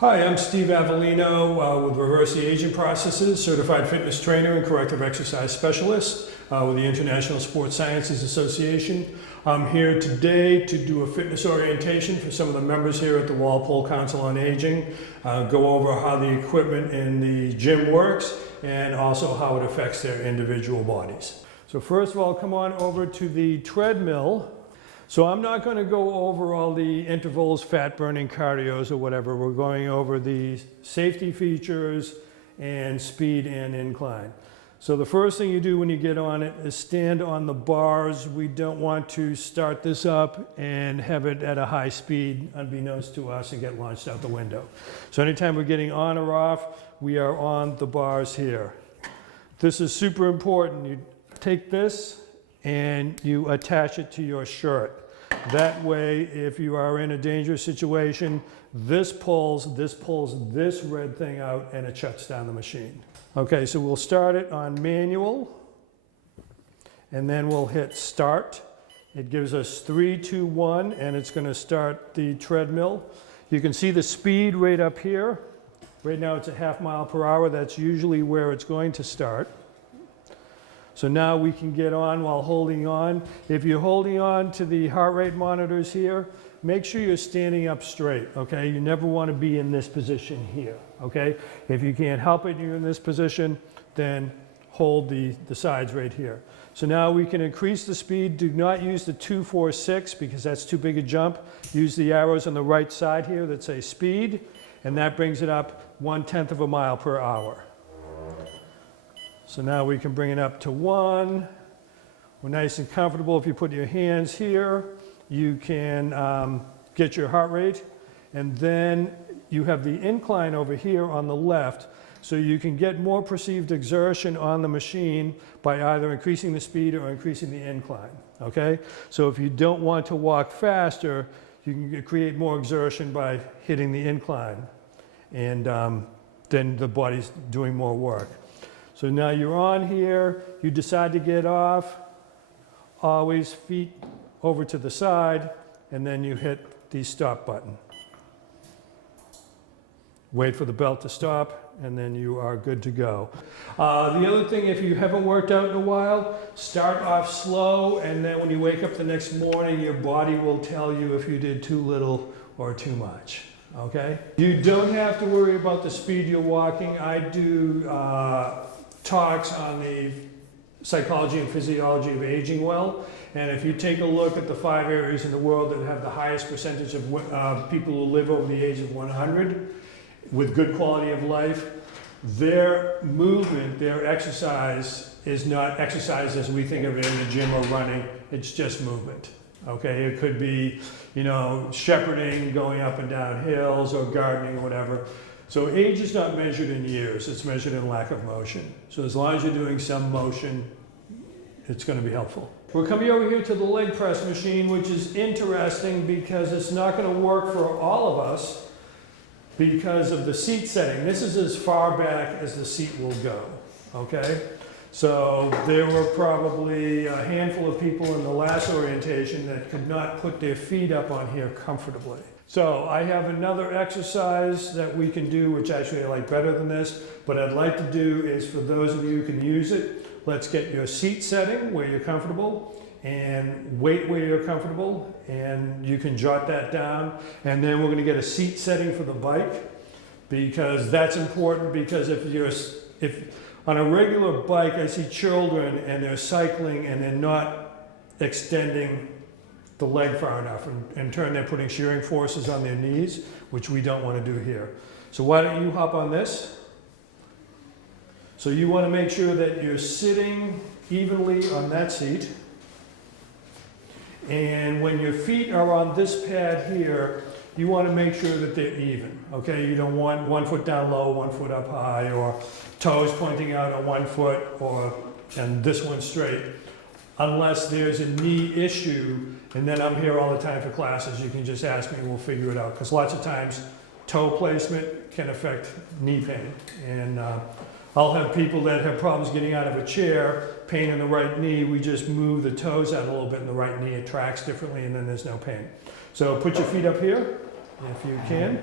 Hi, I'm Steve Avellino with Reverse the Aging Processes, Certified Fitness Trainer and Corrective Exercise Specialist with the International Sports Sciences Association. I'm here today to do a fitness orientation for some of the members here at the Walpole Council on Aging, go over how the equipment in the gym works and also how it affects their individual bodies. So first of all, come on over to the treadmill. So I'm not going to go over all the intervals, fat burning cardios or whatever. We're going over the safety features and speed and incline. So the first thing you do when you get on it is stand on the bars. We don't want to start this up and have it at a high speed unbeknownst to us and get launched out the window. So anytime we're getting on or off, we are on the bars here. This is super important. You take this and you attach it to your shirt. That way, if you are in a dangerous situation, this pulls this red thing out and it shuts down the machine. Okay, so we'll start it on manual and then we'll hit start. It gives us 3, 2, 1 and it's going to start the treadmill. You can see the speed right up here. Right now it's a half mile per hour. That's usually where it's going to start. So now we can get on while holding on. If you're holding on to the heart rate monitors here, make sure you're standing up straight, okay? You never want to be in this position here, okay? If you can't help it, you're in this position, then hold the sides right here. So now we can increase the speed. Do not use the 2, 4, 6 because that's too big a jump. Use the arrows on the right side here that say speed, and that brings it up 1/10 of a mile per hour. So now we can bring it up to 1. We're nice and comfortable. If you put your hands here, you can get your heart rate. And then you have the incline over here on the left, so you can get more perceived exertion on the machine by either increasing the speed or increasing the incline, okay? So if you don't want to walk faster, you can create more exertion by hitting the incline. And then the body's doing more work. So now you're on here, you decide to get off, always feet over to the side, and then you hit the stop button. Wait for the belt to stop, and then you are good to go. The other thing, if you haven't worked out in a while, start off slow, and then when you wake up the next morning, your body will tell you if you did too little or too much. Okay? You don't have to worry about the speed you're walking. I do talks on the psychology and physiology of aging well, and if you take a look at the 5 areas in the world that have the highest percentage of people who live over the age of 100 with good quality of life, their movement, their exercise is not exercise as we think of it in the gym or running, it's just movement. Okay, it could be, you know, shepherding, going up and down hills or gardening or whatever. So age is not measured in years, it's measured in lack of motion. So as long as you're doing some motion, it's going to be helpful. We're coming over here to the leg press machine, which is interesting because it's not going to work for all of us because of the seat setting. This is as far back as the seat will go, okay? So there were probably a handful of people in the last orientation that could not put their feet up on here comfortably. So I have another exercise that we can do, which actually I like better than this, but I'd like to do is for those of you who can use it, let's get your seat setting where you're comfortable and weight where you're comfortable, and you can jot that down. And then we're going to get a seat setting for the bike because that's important, because if on a regular bike I see children and they're cycling and they're not extending the leg far enough, and in turn they're putting shearing forces on their knees, which we don't want to do here. So why don't you hop on this? So you want to make sure that you're sitting evenly on that seat, and when your feet are on this pad here, you want to make sure that they're even, okay? You don't want 1 foot down low, 1 foot up high, or toes pointing out on 1 foot, and this one straight. Unless there's a knee issue, and then I'm here all the time for classes, you can just ask me and we'll figure it out. Because lots of times, toe placement can affect knee pain. And I'll have people that have problems getting out of a chair, pain in the right knee, we just move the toes out a little bit in the right knee, it tracks differently, and then there's no pain. So put your feet up here, if you can.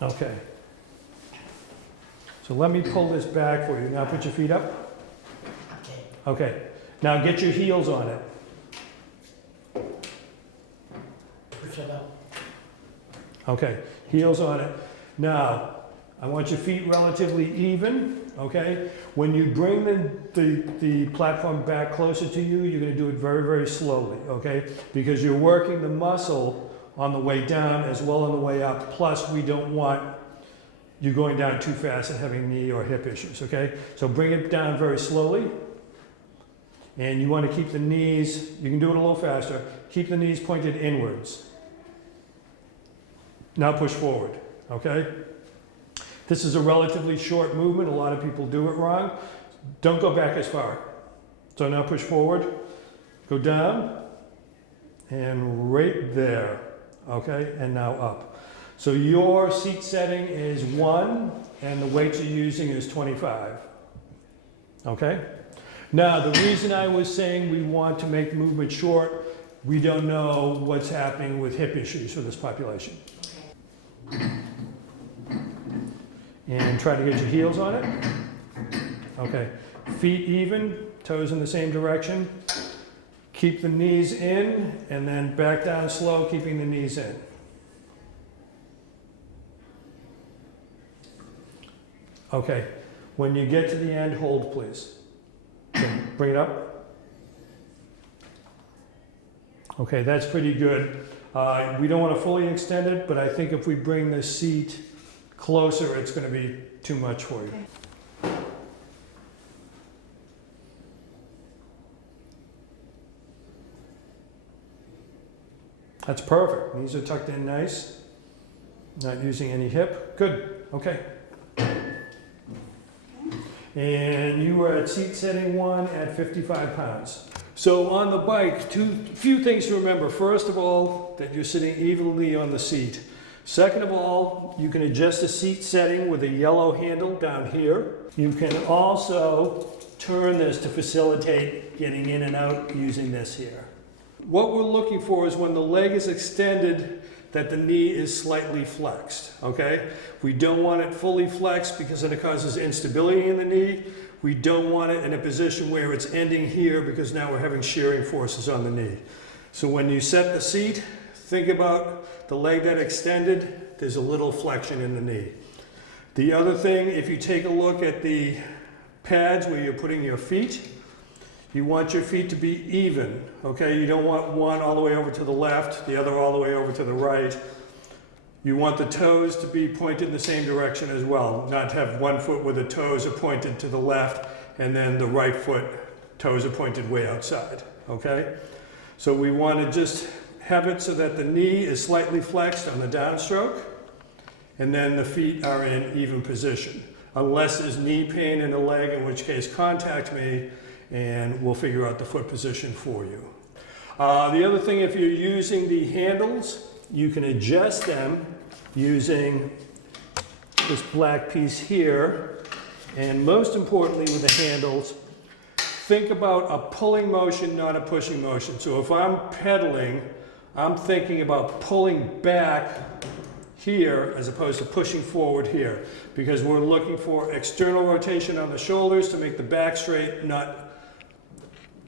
Okay. So let me pull this back for you. Now put your feet up. Okay. Okay. Now get your heels on it. Push it up. Okay. Heels on it. Now, I want your feet relatively even, okay? When you bring the platform back closer to you, you're gonna do it very, very slowly, okay? Because you're working the muscle on the way down as well on the way up. Plus, we don't want you going down too fast and having knee or hip issues, okay? So bring it down very slowly. And you want to keep the knees, you can do it a little faster, keep the knees pointed inwards. Now push forward, okay? This is a relatively short movement. A lot of people do it wrong. Don't go back as far. So now push forward, go down, and right there, okay? And now up. So your seat setting is 1, and the weight you're using is 25, okay? Now, the reason I was saying we want to make the movement short, we don't know what's happening with hip issues for this population. And try to get your heels on it. Okay. Feet even, toes in the same direction. Keep the knees in, and then back down slow, keeping the knees in. Okay. When you get to the end, hold, please. Okay. Bring it up. Okay, that's pretty good. We don't want to fully extend it, but I think if we bring the seat closer, it's going to be too much for you. Okay. That's perfect. Knees are tucked in nice. Not using any hip. Good. Okay. And you were at seat setting 1 at 55 pounds. So on the bike, few things to remember. First of all, that you're sitting evenly on the seat. Second of all, you can adjust the seat setting with a yellow handle down here. You can also turn this to facilitate getting in and out using this here. What we're looking for is when the leg is extended, that the knee is slightly flexed, okay? We don't want it fully flexed because then it causes instability in the knee. We don't want it in a position where it's ending here because now we're having shearing forces on the knee. So when you set the seat, think about the leg that extended, there's a little flexion in the knee. The other thing, if you take a look at the pads where you're putting your feet, you want your feet to be even, okay? You don't want one all the way over to the left, the other all the way over to the right. You want the toes to be pointed in the same direction as well, not to have one foot where the toes are pointed to the left and then the right foot toes are pointed way outside, okay? So we want to just have it so that the knee is slightly flexed on the downstroke and then the feet are in even position. Unless there's knee pain in the leg, in which case contact me and we'll figure out the foot position for you. The other thing, if you're using the handles, you can adjust them using this black piece here. And most importantly with the handles, think about a pulling motion, not a pushing motion. So if I'm pedaling, I'm thinking about pulling back here as opposed to pushing forward here, because we're looking for external rotation on the shoulders to make the back straight, not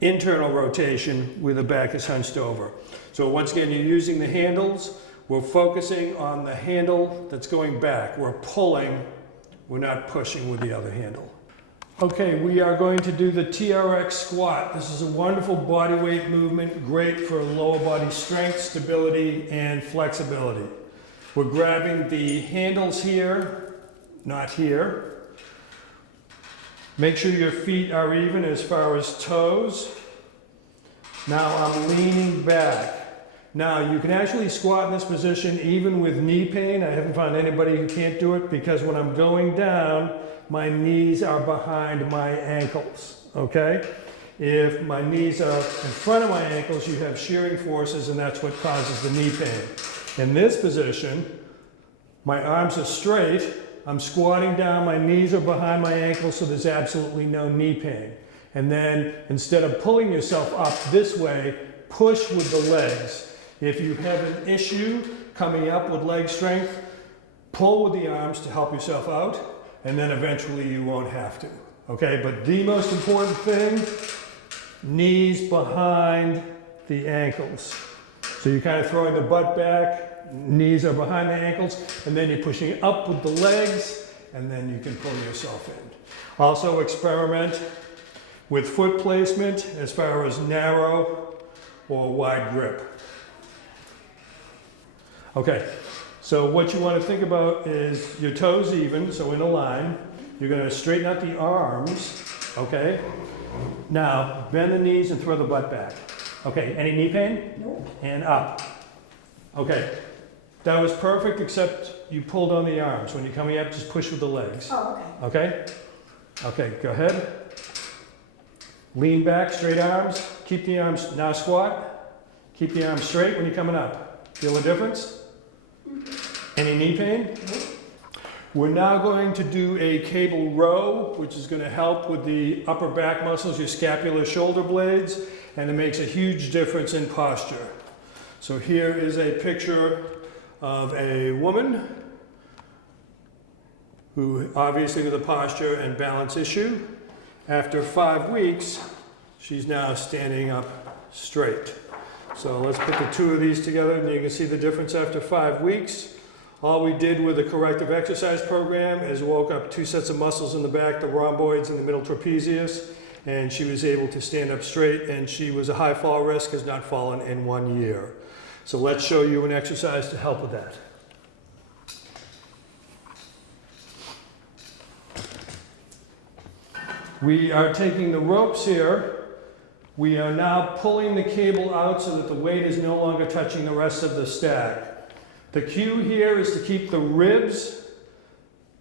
internal rotation where the back is hunched over. So once again, you're using the handles. We're focusing on the handle that's going back. We're pulling, we're not pushing with the other handle. Okay, we are going to do the TRX squat. This is a wonderful body weight movement, great for lower body strength, stability, and flexibility. We're grabbing the handles here, not here. Make sure your feet are even as far as toes. Now I'm leaning back. Now you can actually squat in this position even with knee pain. I haven't found anybody who can't do it because when I'm going down, my knees are behind my ankles, okay? If my knees are in front of my ankles, you have shearing forces and that's what causes the knee pain. In this position, my arms are straight. I'm squatting down, my knees are behind my ankles, so there's absolutely no knee pain. And then instead of pulling yourself up this way, push with the legs. If you have an issue coming up with leg strength, pull with the arms to help yourself out, and then eventually you won't have to. Okay, but the most important thing, knees behind the ankles. So you're kind of throwing the butt back, knees are behind the ankles, and then you're pushing up with the legs, and then you can pull yourself in. Also experiment with foot placement as far as narrow or wide grip. Okay, so what you want to think about is your toes even, so in a line. You're going to straighten out the arms, okay? Now, bend the knees and throw the butt back. Okay, any knee pain? Nope. And up. Okay, that was perfect except you pulled on the arms. When you're coming up, just push with the legs. Oh, okay. Okay? Okay, go ahead. Lean back, straight arms. Keep the arms, now squat. Keep the arms straight when you're coming up. Feel the difference? Any knee pain? Nope. We're now going to do a cable row, which is going to help with the upper back muscles, your scapular shoulder blades, and it makes a huge difference in posture. So here is a picture of a woman who obviously with a posture and balance issue. After 5 weeks, she's now standing up straight. So let's put the two of these together and you can see the difference after 5 weeks. All we did with the corrective exercise program is woke up 2 sets of muscles in the back, the rhomboids and the middle trapezius, and she was able to stand up straight, and she was a high fall risk, has not fallen in 1 year. So let's show you an exercise to help with that. We are taking the ropes here. We are now pulling the cable out so that the weight is no longer touching the rest of the stack. The cue here is to keep the ribs,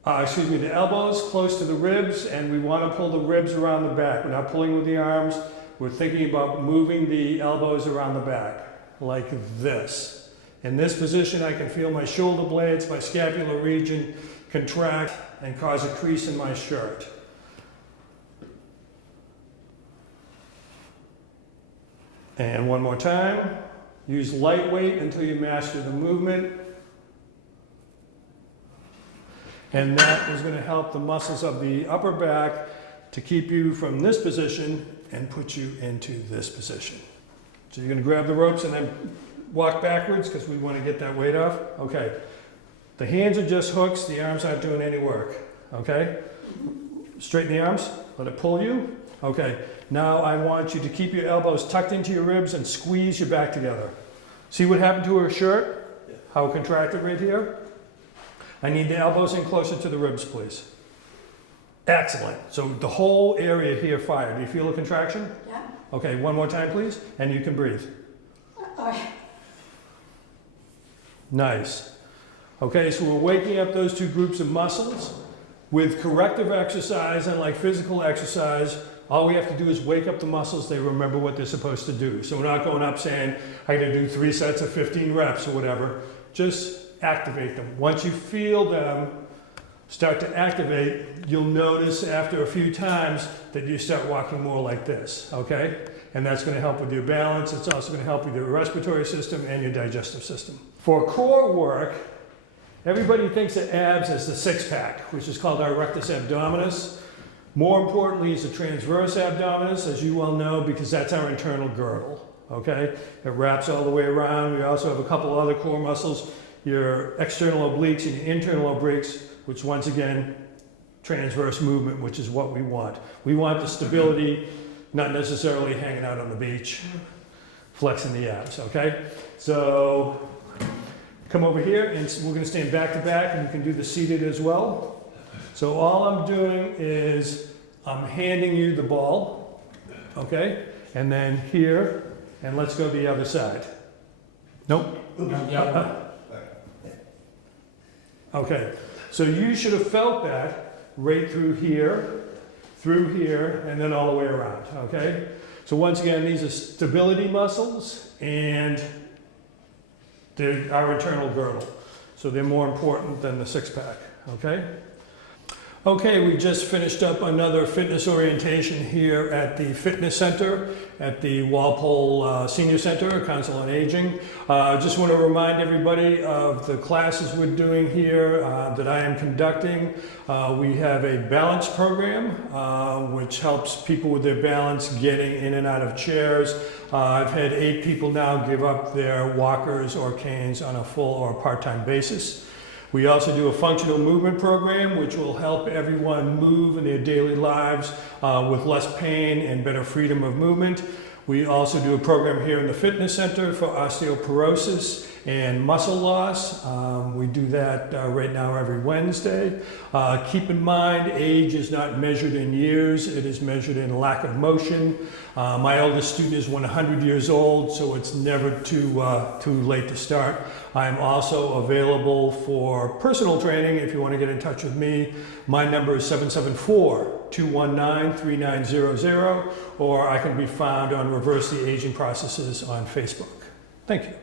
the elbows close to the ribs, and we want to pull the ribs around the back. We're not pulling with the arms. We're thinking about moving the elbows around the back, like this. In this position, I can feel my shoulder blades, my scapular region contract and cause a crease in my shirt. And one more time. Use light weight until you master the movement. And that is going to help the muscles of the upper back to keep you from this position and put you into this position. So you're going to grab the ropes and then walk backwards because we want to get that weight off. Okay. The hands are just hooks. The arms aren't doing any work. Okay? Straighten the arms. Let it pull you. Okay. Now I want you to keep your elbows tucked into your ribs and squeeze your back together. See what happened to her shirt? Yeah. How it contracted right here? I need the elbows in closer to the ribs, please. Excellent. So the whole area here fired. Do you feel a contraction? Yeah. Okay, one more time, please. And you can breathe. Nice. Okay, so we're waking up those two groups of muscles. With corrective exercise and like physical exercise, all we have to do is wake up the muscles. They remember what they're supposed to do. So we're not going up saying, I got to do 3 sets of 15 reps or whatever. Just activate them. Once you feel them start to activate, you'll notice after a few times that you start walking more like this, okay? And that's going to help with your balance. It's also going to help with your respiratory system and your digestive system. For core work, everybody thinks of abs as the six-pack, which is called our rectus abdominis. More importantly is the transverse abdominis, as you well know, because that's our internal girdle, okay? It wraps all the way around. We also have a couple other core muscles, your external obliques and your internal obliques, which once again, transverse movement, which is what we want. We want the stability, not necessarily hanging out on the beach, flexing the abs, okay? So come over here and we're gonna stand back to back and you can do the seated as well. So all I'm doing is I'm handing you the ball, okay? And then here, and let's go to the other side. Nope. Okay, so you should have felt that right through here, and then all the way around, okay? So once again, these are stability muscles and they're our internal girdle. So they're more important than the six-pack, okay? Okay, we just finished up another fitness orientation here at the fitness center at the Walpole Senior Center, Council on Aging. Just want to remind everybody of the classes we're doing here that I am conducting. We have a balance program which helps people with their balance getting in and out of chairs. I've had 8 people now give up their walkers or canes on a full or part-time basis. We also do a functional movement program, which will help everyone move in their daily lives with less pain and better freedom of movement. We also do a program here in the fitness center for osteoporosis and muscle loss. We do that right now every Wednesday. Keep in mind, age is not measured in years, it is measured in lack of motion. My oldest student is 100 years old, so it's never too late to start. I'm also available for personal training if you want to get in touch with me. My number is 774-219-3900, or I can be found on Reverse the Aging Processes on Facebook. Thank you.